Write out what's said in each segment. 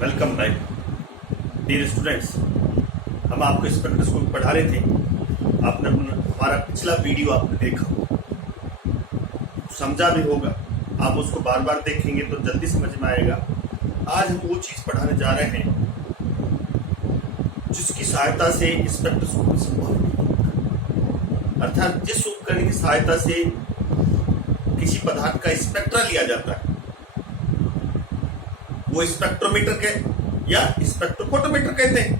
Welcome back dear students. हम आपको spectroscope पढ़ा रहे थे। आपने हमारा पिछला वीडियो आपने देखा, समझा भी होगा। आप उसको बार बार देखेंगे तो जल्दी समझ में आएगा। आज हम वो चीज पढ़ाने जा रहे हैं जिसकी सहायता से स्पेक्ट्रोस्कोपी संभव है, अर्थात जिस उपकरण की सहायता से किसी पदार्थ का स्पेक्ट्रा लिया जाता है वो स्पेक्ट्रोमीटर के या स्पेक्ट्रोफोटोमीटर कहते हैं।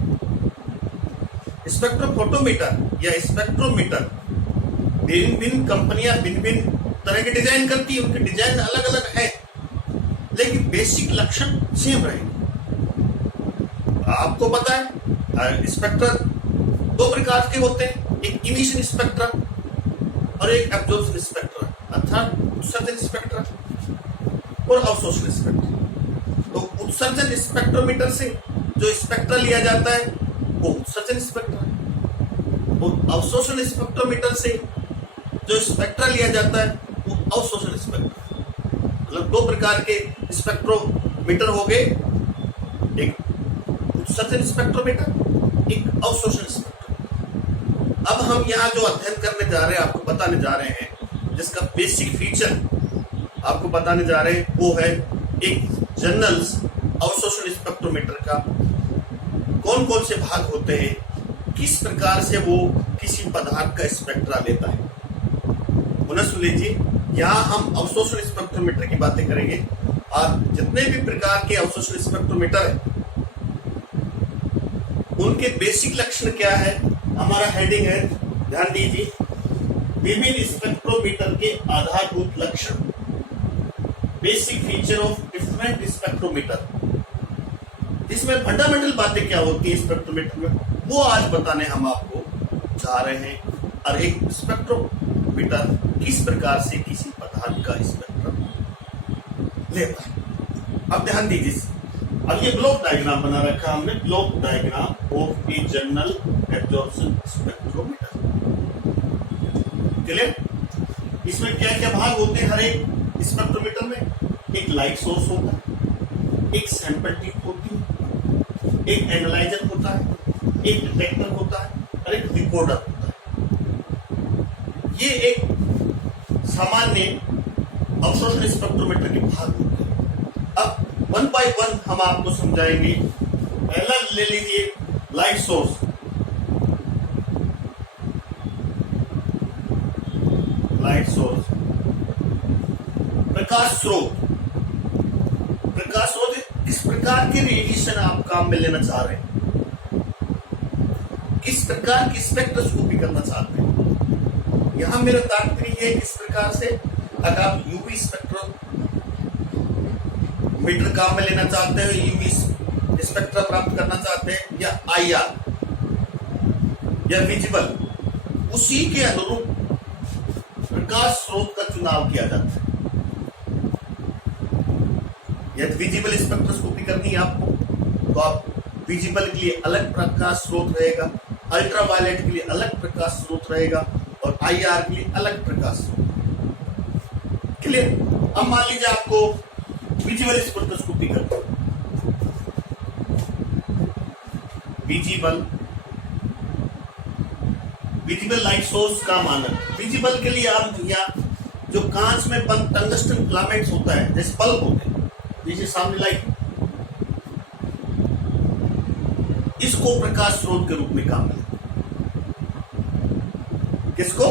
स्पेक्ट्रोफोटोमीटर या स्पेक्ट्रोमीटर भिन्न भिन्न कंपनियां भिन्न भिन्न तरह के डिजाइन करती है, उनके डिजाइन अलग अलग है लेकिन बेसिक लक्षण सेम रहेंगे। आपको पता है स्पेक्ट्रा दो प्रकार के होते हैं, एक इमिशन स्पेक्ट्रा और एक एब्जॉर्प्शन स्पेक्ट्रा, अर्थात उत्सर्जन स्पेक्ट्रा और अवशोषण स्पेक्ट्रा। तो उत्सर्जन स्पेक्ट्रोमीटर से जो स्पेक्ट्रा लिया जाता है वो उत्सर्जन स्पेक्ट्रा, और अवशोषण स्पेक्ट्रोमीटर से जो स्पेक्ट्रा लिया जाता है वो अवशोषण स्पेक्ट्रा। मतलब दो प्रकार के स्पेक्ट्रोमीटर हो गए, एक उत्सर्जन स्पेक्ट्रोमीटर, एक अवशोषण स्पेक्ट्रोमीटर। अब हम यहाँ जो अध्ययन करने जा रहे हैं, आपको बताने जा रहे हैं, जिसका बेसिक फीचर आपको बताने जा रहे हैं वो है एक जनरल अवशोषण स्पेक्ट्रोमीटर का कौन कौन से भाग होते हैं, किस प्रकार से वो किसी पदार्थ का स्पेक्ट्रा लेता है। पुनः सुन लीजिए, यहाँ हम अवशोषण स्पेक्ट्रोमीटर की बातें करेंगे और जितने भी प्रकार के अवशोषण स्पेक्ट्रोमीटर है उनके बेसिक लक्षण क्या है। हमारा हेडिंग है, ध्यान दीजिए, विभिन्न स्पेक्ट्रोमीटर के आधारभूत लक्षण, basic feature of different spectrometer. इसमें फंडामेंटल बातें क्या होती है स्पेक्ट्रोमीटर में, वो आज बताने हम आपको जा रहे हैं। और एक स्पेक्ट्रोमीटर किस प्रकार से किसी पदार्थ का स्पेक्ट्रम लेता है। अब ध्यान दीजिए, अब ये ब्लॉक डायग्राम बना रखा हमने, block diagram of a general absorption spectrometer. Clear? इसमें क्या क्या भाग होते हैं हर एक स्पेक्ट्रोमीटर में। एक लाइट सोर्स होता है, एक सैंपल ट्यूब होती है, एक एनालाइजर होता है, एक डिटेक्टर होता है और एक रिकॉर्डर होता है। ये एक सामान्य अवशोषण स्पेक्ट्रोमीटर के भाग होते हैं। अब वन बाय वन हम आपको समझाएंगे। पहला ले लीजिए लाइट सोर्स। लाइट सोर्स प्रकाश स्रोत। प्रकाश स्रोत किस प्रकार के रेडिएशन आप काम में लेना चाह रहे हैं, किस प्रकार की स्पेक्ट्रोस्कोपी करना चाहते हैं। यहां मेरा तात्पर्य है किस प्रकार से, अगर आप यूवी स्पेक्ट्रोमीटर काम में लेना चाहते हो, यूवी स्पेक्ट्रा प्राप्त करना चाहते हैं, या आईआर या विजिबल, उसी के अनुरूप प्रकाश स्रोत का चुनाव किया जाता है। यदि विजिबल स्पेक्ट्रोस्कोपी करनी है आपको तो आप विजिबल के लिए अलग प्रकाश स्रोत रहेगा, अल्ट्रावायलेट के लिए अलग प्रकाश स्रोत रहेगा और आईआर के लिए अलग प्रकाश स्रोत। क्लियर? अब मान लीजिए आपको विजिबल स्पेक्ट्रोस्कोपी करनी है। विजिबल लाइट सोर्स का मानक। विजिबल के लिए आप या जो कांच में बंद टंगस्टन फिलामेंट्स होता है, जैसे बल्ब होते हैं, जैसे सामने लाइट, इसको प्रकाश स्रोत के रूप में काम में। किसको?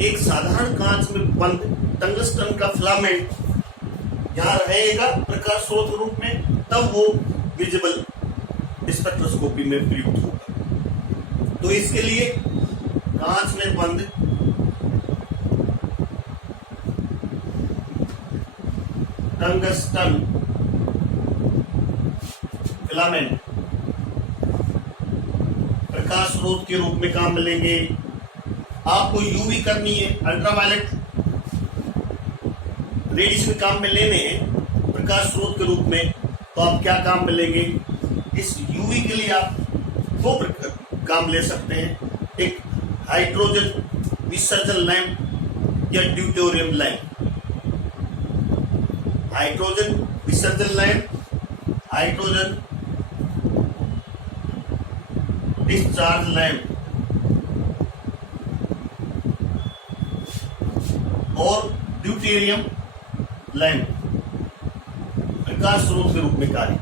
एक साधारण कांच में बंद टंगस्टन का फिलामेंट यहां रहेगा प्रकाश स्रोत के रूप में, तब वो विजिबल स्पेक्ट्रोस्कोपी में प्रयुक्त होगा। तो इसके लिए कांच में बंद टंगस्टन फिलामेंट प्रकाश स्रोत के रूप में काम में लेंगे। आपको यूवी करनी है, अल्ट्रावायलेट रेडिएशन काम में लेने हैं प्रकाश स्रोत के रूप में, तो आप क्या काम में लेंगे। इस यूवी के लिए आप दो काम ले सकते हैं, एक हाइड्रोजन विसर्जन लैंप या ड्यूटेरियम लैंप। हाइड्रोजन विसर्जन लैंप हाइड्रोजन डिस्चार्ज लैंप और ड्यूटेरियम लैंप प्रकाश स्रोत के रूप में कार्य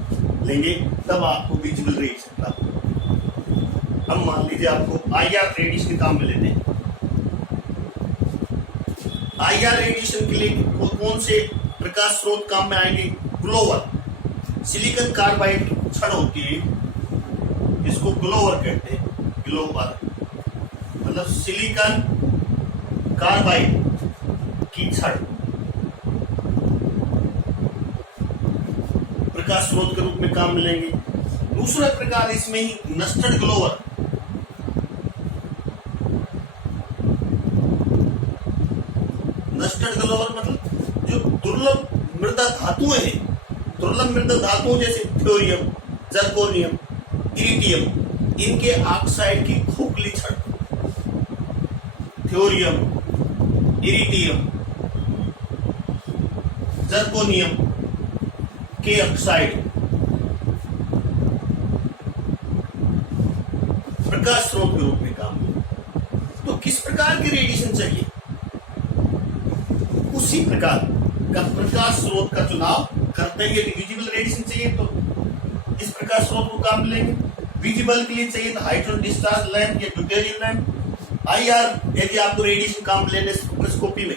लेंगे, तब आपको विजिबल रेडिएशन प्राप्त होगा। अब मान लीजिए आपको आईआर रेडिएशन काम में लेते हैं। आईआर रेडिएशन के लिए कौन से प्रकाश स्रोत काम में आएंगे? ग्लोवर, सिलिकॉन कार्बाइड की छड़ होती है जिसको ग्लोवर कहते हैं। ग्लोवर मतलब सिलिकॉन कार्बाइड की छड़ प्रकाश स्रोत के रूप में काम में लेंगे। दूसरा प्रकार इसमें ही नस्टर्ड ग्लोवर, नस्टर्ड ग्लोवर मतलब जो दुर्लभ मृदा धातुएं हैं, दुर्लभ मृदा धातुओं जैसे थ्योरियम, जर्कोनियम, इरिडियम, इनके ऑक्साइड की खोखली छड़, थ्योरियम, इरिडियम, जर्कोनियम के ऑक्साइड प्रकाश स्रोत के रूप में काम। तो किस प्रकार की रेडिएशन चाहिए, उसी प्रकार का प्रकाश स्रोत का चुनाव करते हैं। यदि विजिबल रेडिएशन चाहिए तो इस प्रकाश स्रोत को काम लेंगे। विजिबल के लिए चाहिए तो हाइड्रोजन डिस्चार्ज लैंप या ड्यूटेरियम लैंप। आईआर यदि आपको रेडिएशन काम लेने स्पेक्ट्रोस्कोपी में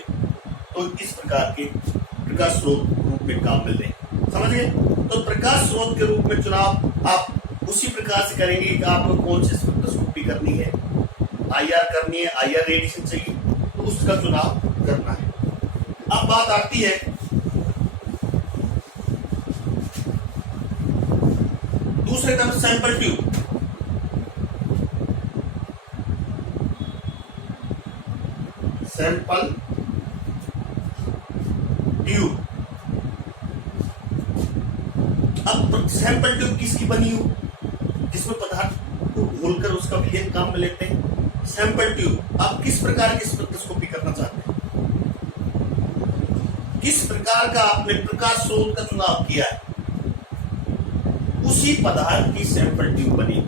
तो इस प्रकार के प्रकाश स्रोत के रूप में काम मिलते हैं। समझ गए? तो प्रकाश स्रोत के रूप में चुनाव आप उसी प्रकार से करेंगे कि आपको कौन सी स्पेक्ट्रोस्कोपी करनी है, आईआर करनी है, आईआर रेडिएशन चाहिए तो उसका चुनाव करना है। अब बात आती है दूसरे तरफ सैंपल ट्यूब। सैंपल ट्यूब, अब सैंपल ट्यूब किसकी बनी हो, जिसमें पदार्थ को घोलकर उसका विलयन काम में लेते हैं। सैंपल ट्यूब आप किस प्रकार की स्पेक्ट्रोस्कोपी करना चाहते हैं, किस प्रकार का आपने प्रकाश स्रोत का चुनाव किया है, उसी पदार्थ की सैंपल ट्यूब बनी।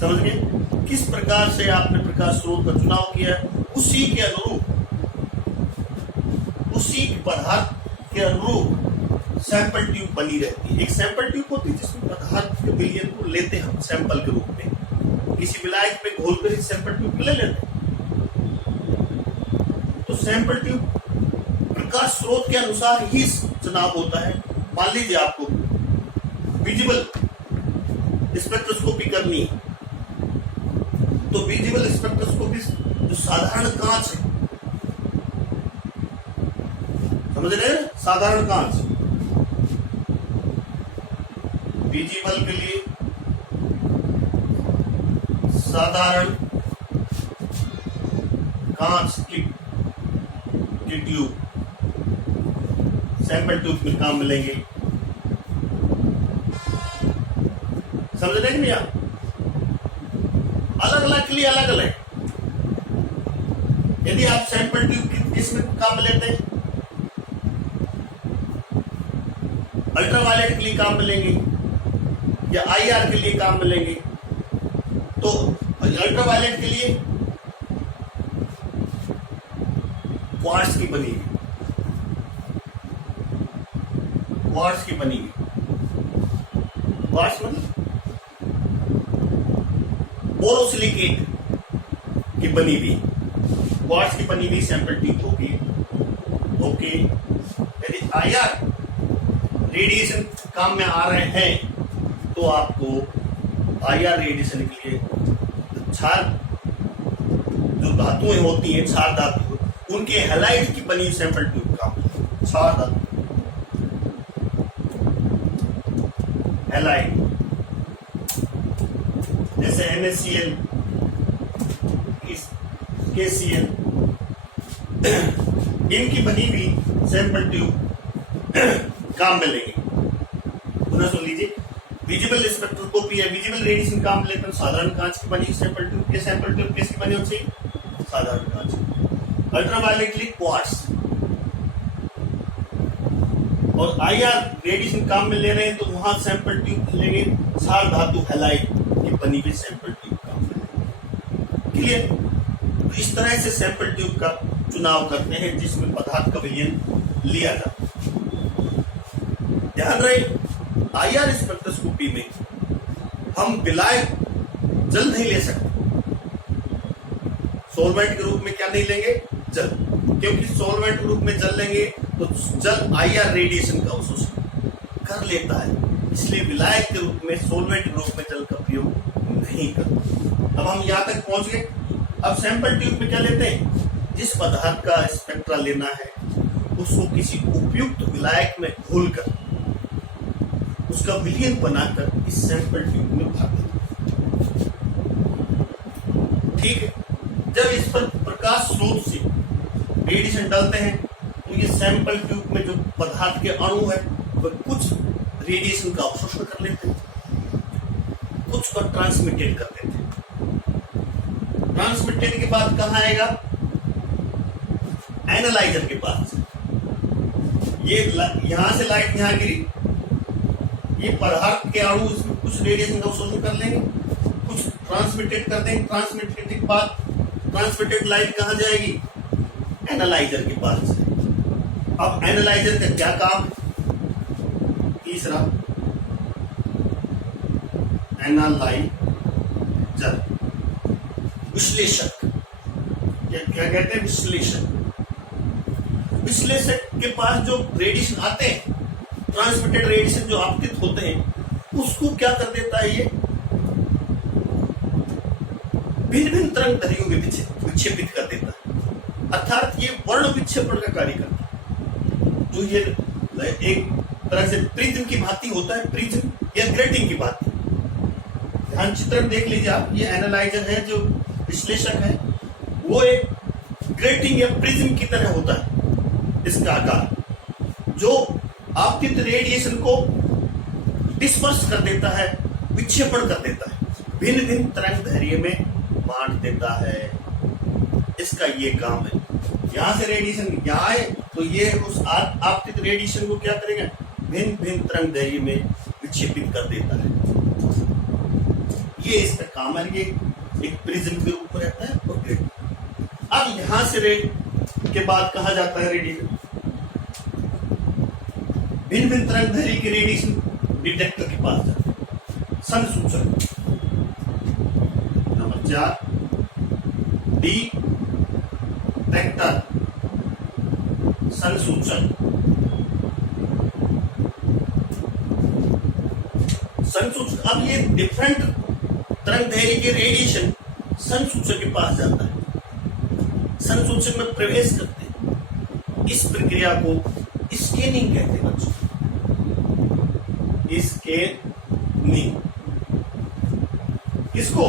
समझ गए? किस प्रकार से आपने प्रकाश स्रोत का चुनाव किया है, उसी के अनुरूप, उसी पदार्थ के अनुरूप सैंपल ट्यूब बनी रहती है। एक सैंपल ट्यूब होती है जिसमें पदार्थ के विलयन को लेते हैं हम सैंपल के रूप में, किसी विलायक में घोलकर इस सैंपल ट्यूब को ले लेते हैं। तो सैंपल ट्यूब प्रकाश स्रोत के अनुसार ही चुनाव होता है। मान लीजिए आपको विजिबल स्पेक्ट्रोस्कोपी करनी है तो विजिबल स्पेक्ट्रोस्कोपी जो साधारण कांच है, समझ रहे हैं, साधारण कांच, विजिबल के लिए साधारण कांच की ट्यूब सैंपल ट्यूब में काम मिलेंगे। समझ रहे हैं आप? अलग अलग के लिए अलग अलग। यदि आप सैंपल ट्यूब किस में काम लेते हैं, अल्ट्रावायलेट के लिए काम मिलेंगे या आईआर के लिए काम मिलेंगे। तो अल्ट्रावायलेट के लिए क्वार्ट्ज की बनी है, क्वार्ट्ज की बनी है, क्वार्ट्ज मतलब बोरोसिलिकेट की बनी हुई, क्वार्ट्ज की बनी हुई सैंपल ट्यूब होगी। ओके, यदि आईआर रेडिएशन काम में आ रहे हैं तो आपको आईआर रेडिएशन के लिए क्षार जो धातुएं होती हैं, क्षार धातु, उनके हैलाइड की बनी हुई सैंपल ट्यूब काम, क्षार धातु, हैलाइड जैसे NaCl, KCl, इनकी बनी हुई सैंपल ट्यूब काम में लेंगे। पुनः सुन लीजिए, विजिबल स्पेक्ट्रोस्कोपी है, विजिबल रेडिएशन काम लेते हैं साधारण कांच की बनी सैंपल ट्यूब के, सैंपल ट्यूब किसकी बनी होती है, साधारण कांच। अल्ट्रावायलेट के लिए क्वार्ट्ज और आईआर रेडिएशन काम में ले रहे हैं तो वहां सैंपल ट्यूब लेंगे क्षार धातु हैलाइड की बनी हुई सैंपल ट्यूब काम में। क्लियर? तो इस तरह से सैंपल ट्यूब का चुनाव करते हैं जिसमें पदार्थ का विलयन लिया जाता है। ध्यान रहे, आईआर स्पेक्ट्रोस्कोपी में हम विलायक जल नहीं ले सकते। सॉल्वेंट के रूप में क्या नहीं लेंगे? जल, क्योंकि सॉल्वेंट के रूप में जल लेंगे तो जल आईआर रेडिएशन का अवशोषण कर लेता है, इसलिए विलायक के रूप में, सॉल्वेंट के रूप में जल का प्रयोग नहीं करते। अब हम यहां तक पहुंच गए। अब सैंपल ट्यूब में क्या लेते हैं? जिस पदार्थ का स्पेक्ट्रा लेना है उसको किसी उपयुक्त विलायक में घोलकर उसका विलयन बनाकर इस सैंपल ट्यूब में भर देते हैं। ठीक है? जब इस पर प्रकाश स्रोत से रेडिएशन डालते हैं तो ये सैंपल ट्यूब में जो पदार्थ के अणु है वह कुछ रेडिएशन का अवशोषण कर लेते हैं, कुछ पर ट्रांसमिटेड कर देते हैं। ट्रांसमिटेड के बाद कहां आएगा? एनालाइजर के पास। ये यहां से लाइट यहां गिरी, ये पदार्थ के अणु इसमें कुछ रेडिएशन का अवशोषण कर लेंगे, कुछ ट्रांसमिटेड कर देंगे। ट्रांसमिटेड के बाद ट्रांसमिटेड लाइट कहां जाएगी? एनालाइजर के पास। अब एनालाइजर का क्या काम? तीसरा, एनालाइजर विश्लेषक। क्या कहते हैं? विश्लेषक। विश्लेषक के पास जो रेडिएशन आते हैं, ट्रांसमिटेड रेडिएशन जो आपतित होते हैं, उसको क्या कर देता है? ये भिन्न भिन्न तरंग दैर्घ्यों में विक्षेपित कर देता है, अर्थात ये वर्ण विक्षेपण का कार्य करता है। जो ये एक तरह से प्रिज्म की भांति होता है, प्रिज्म या ग्रेटिंग की भांति। ध्यान चित्र में देख लीजिए आप, ये एनालाइजर है, जो विश्लेषक है वो एक ग्रेटिंग या प्रिज्म की तरह होता है। इसका आकार जो आपतित रेडिएशन को डिस्पर्स कर देता है, विक्षेपण कर देता है, भिन्न भिन्न तरंग दैर्घ्य में बांट देता है। इसका ये काम है। यहां से रेडिएशन यहाँ आए तो ये उस आपतित रेडिएशन को क्या करेगा? भिन्न भिन्न तरंग दैर्घ्य में विक्षेपित कर देता है। ये इसका काम है। ये एक प्रिज्म के रूप में रहता है। ओके, अब यहां से के बाद कहा जाता है रेडिएशन, भिन्न भिन्न तरंग दैर्घ्य के रेडिएशन डिटेक्टर के पास जाता है। संसूचक नंबर 4, डिटेक्टर, संसूचक। संसूचक, अब ये डिफरेंट तरंग दैर्घ्य के रेडिएशन संसूचक के पास जाता है, संसूचक में प्रवेश करते हैं। इस प्रक्रिया को स्कैनिंग कहते हैं बच्चों। स्कैनिंग। इसको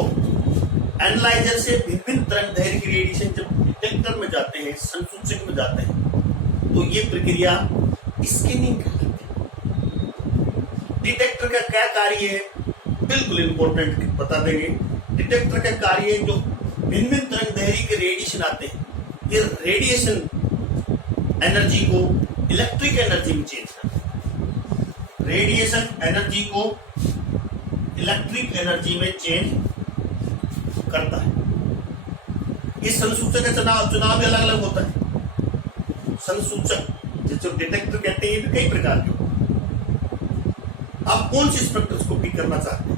एनालाइजर से विभिन्न तरंग दैर्घ्य के रेडिएशन जब डिटेक्टर में जाते हैं, संसूचक में जाते हैं, तो ये प्रक्रिया स्कैनिंग कहलाती है। डिटेक्टर का क्या कार्य है? बिल्कुल इंपॉर्टेंट बता देंगे। डिटेक्टर का कार्य है, जो भिन्न भिन्न तरंग दैर्घ्य के रेडिएशन आते हैं, ये रेडिएशन एनर्जी को इलेक्ट्रिक एनर्जी में चेंज करता है। रेडिएशन एनर्जी को इलेक्ट्रिक एनर्जी में चेंज करता है। इस संसूचक का चुनाव भी अलग अलग होता है। संसूचक जिसको डिटेक्टर कहते हैं, ये भी कई प्रकार के होते हैं। आप कौन सी स्पेक्ट्रोस्कोपी करना चाहते हैं?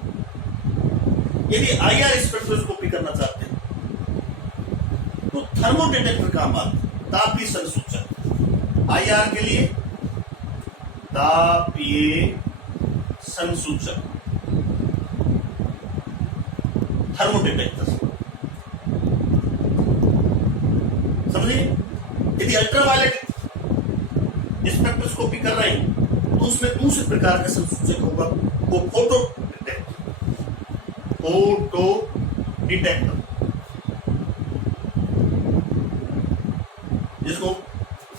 यदि आईआर स्पेक्ट्रोस्कोपी करना चाहते हैं तो थर्मो डिटेक्टर काम आता है। तापीय संसूचक आईआर के लिए, तापीय संसूचक थर्मो डिटेक्टर। समझिए, यदि अल्ट्रावायलेट स्पेक्ट्रोस्कोपी कर रहे हैं तो उसमें दूसरे प्रकार का संसूचक होगा, वो फोटो डिटेक्टर। फोटो डिटेक्टर जिसको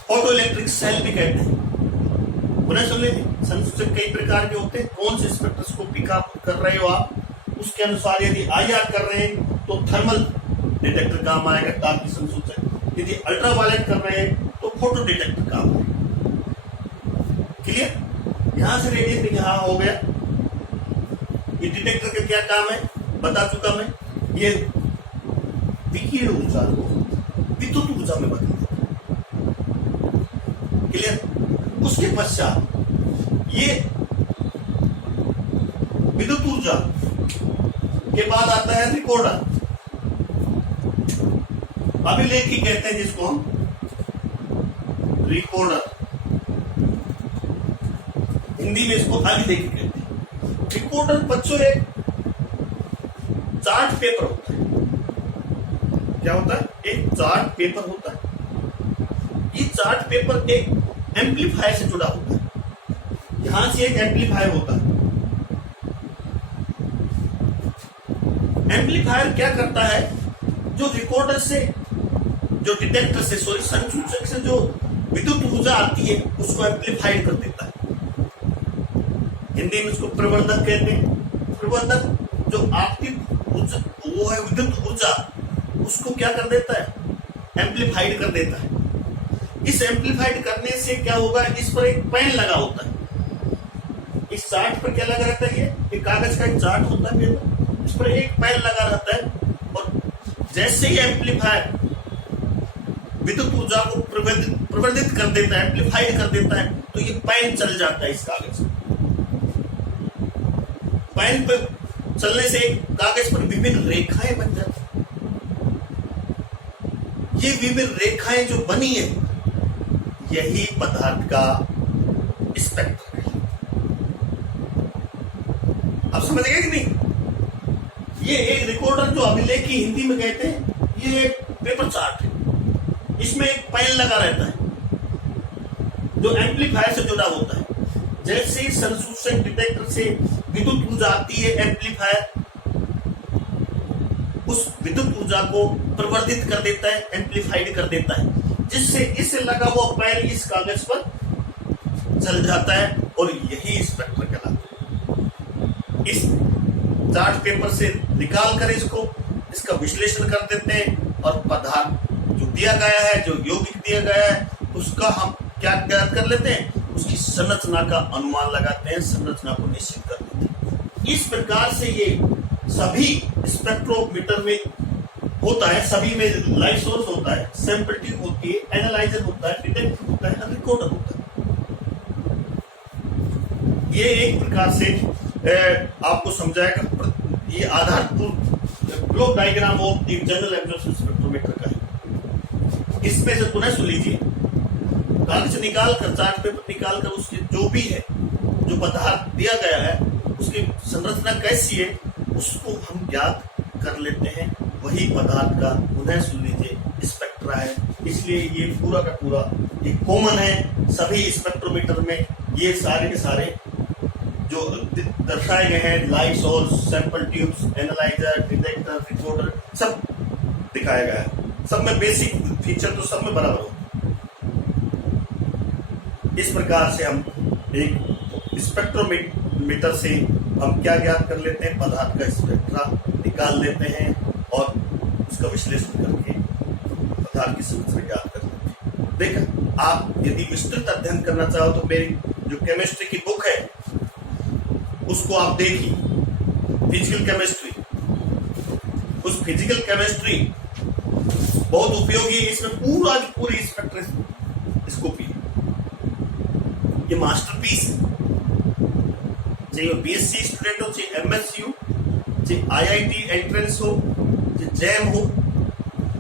फोटो इलेक्ट्रिक सेल भी कहते हैं। पुनः सुन लीजिए, संसूचक कई प्रकार के होते हैं। कौन से स्पेक्ट्रोस्कोपी का कर रहे हो आप, उसके अनुसार यदि आईआर कर रहे हैं तो थर्मल डिटेक्टर काम आएगा, तापीय संसूचक। यदि अल्ट्रावायलेट कर रहे हैं तो फोटो डिटेक्टर काम आएगा। क्लियर? यहां से रेडिएशन यहां हो गया। ये डिटेक्टर का क्या काम है बता चुका मैं। ये विकिरण ऊर्जा को विद्युत ऊर्जा में बदल देता है। क्लियर। उसके पश्चात ये विद्युत ऊर्जा के बाद आता है रिकॉर्डर। अभिलेखी कहते हैं जिसको हम रिकॉर्डर, हिंदी में इसको अभिलेखी कहते हैं। रिकॉर्डर बच्चों एक चार्ट पेपर होता है। क्या होता है? एक चार्ट पेपर होता है। ये चार्ट पेपर एक एम्पलीफायर से जुड़ा होता है। यहां से एक एम्पलीफायर होता है। एम्पलीफायर क्या करता है? जो रिकॉर्डर से, जो डिटेक्टर से, सॉरी संसूचक से जो विद्युत ऊर्जा आती है उसको एम्पलीफाइड कर देता है। हिंदी में उसको प्रवर्धक कहते हैं। प्रवर्धक जो आपकी ऊर्जा वो है विद्युत ऊर्जा, उसको क्या कर देता है? एम्पलीफाइड कर देता है। इस एम्पलीफाइड करने से क्या होगा? इस पर एक पेन लगा होता है। इस चार्ट पर क्या लगा रहता है? ये कागज का एक चार्ट होता है पेपर, इस पर एक पेन लगा रहता है। और जैसे ही एम्पलीफायर विद्युत ऊर्जा को प्रवर्धित कर देता है, एम्पलीफाइड कर देता है, तो ये पेन चल जाता है। इस कागज पेन पे चलने से कागज पर विभिन्न रेखाएं बन जाती हैं। ये विभिन्न रेखाएं जो बनी है, यही पदार्थ का स्पेक्ट्रम है। आप समझ गए कि नहीं? ये एक रिकॉर्डर जो अभिलेखी हिंदी में कहते हैं, ये एक पेपर चार्ट है। इसमें एक पेन लगा रहता है जो एम्पलीफायर से जुड़ा होता है। जैसे ही संसूचक डिटेक्टर से विद्युत ऊर्जा आती है, एम्पलीफायर उस विद्युत ऊर्जा को प्रवर्धित कर देता है, एम्पलीफाइड कर देता है, जिससे इससे लगा हुआ पेन इस कागज पर चल जाता है और यही स्पेक्ट्रम कहलाता है। इस चार्ट पेपर से निकाल कर इसका विश्लेषण कर देते हैं और पदार्थ जो दिया गया है, जो यौगिक दिया गया है, उसका हम क्या ज्ञात कर लेते हैं? उसकी संरचना का अनुमान लगाते हैं, संरचना को निश्चित कर देते हैं। इस प्रकार से ये सभी स्पेक्ट्रोमीटर में होता है। सभी में लाइट सोर्स होता है, सैंपल ट्यूब होती है, एनालाइजर होता है, डिटेक्टर होता है, रिकॉर्डर होता है। ये एक प्रकार से आपको समझाएगा। ये आधारभूत block diagram of the general absorption spectrometer का है। इसमें से पुनः सुन लीजिए। कागज निकाल कर, चार्ट पेपर निकाल कर, उसके जो भी है, जो पदार्थ दिया गया है, उसकी संरचना कैसी है, उसको हम ज्ञात कर लेते हैं। वही पदार्थ का पुनः सुन लीजिए स्पेक्ट्रा है। इसलिए ये पूरा का पूरा ये कॉमन है सभी स्पेक्ट्रोमीटर में। ये सारे के सारे जो दर्शाए गए हैं, light source, sample tubes, analyser, detector, recorder, सब दिखाया गया है। सब में बेसिक फीचर तो सब में बराबर हो। इस प्रकार से हम एक स्पेक्ट्रोमीटर से हम क्या ज्ञात कर लेते हैं? पदार्थ का स्पेक्ट्रा निकाल लेते हैं और उसका विश्लेषण करके पदार्थ की संरचना ज्ञात कर लेते हैं। देखा, आप यदि विस्तृत अध्ययन करना चाहो तो मेरी जो केमिस्ट्री की बुक है उसको आप देखिए, फिजिकल केमिस्ट्री। उस फिजिकल केमिस्ट्री बहुत उपयोगी है। इसमें पूरा की पूरी स्पेक्ट्रोस्कोपी ये मास्टरपीस है। चाहे बीएससी स्टूडेंट हो, चाहे एमएससी हो, चाहे आईआईटी एंट्रेंस हो, चाहे जैम हो,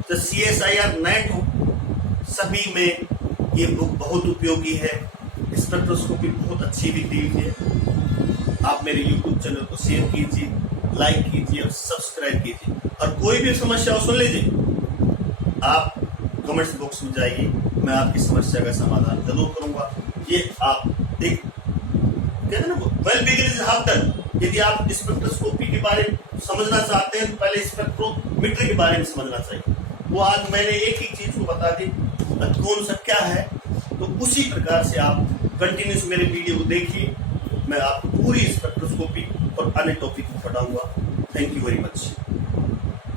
चाहे सीएसआईआर नेट हो, सभी में ये बुक बहुत उपयोगी है। स्पेक्ट्रोस्कोपी बहुत अच्छी भी दी हुई है। आप मेरे YouTube चैनल को शेयर कीजिए, लाइक कीजिए और सब्सक्राइब कीजिए। और कोई भी समस्या हो सुन लीजिए, आप कमेंट्स बॉक्स में जाइए, मैं आपकी समस्या का समाधान जरूर करूंगा। ये आप देख कहते हैं ना, well begin is half done. यदि आप स्पेक्ट्रोस्कोपी के बारे में समझना चाहते हैं तो पहले स्पेक्ट्रोमीटर के बारे में समझना चाहिए। वो आज मैंने एक ही चीज को बता दी, कौन सा क्या है। तो उसी प्रकार से आप कंटिन्यूस मेरे वीडियो को देखिए। मैं आपको पूरी स्पेक्ट्रोस्कोपी और अन्य टॉपिक को पढ़ाऊंगा। Thank you very much.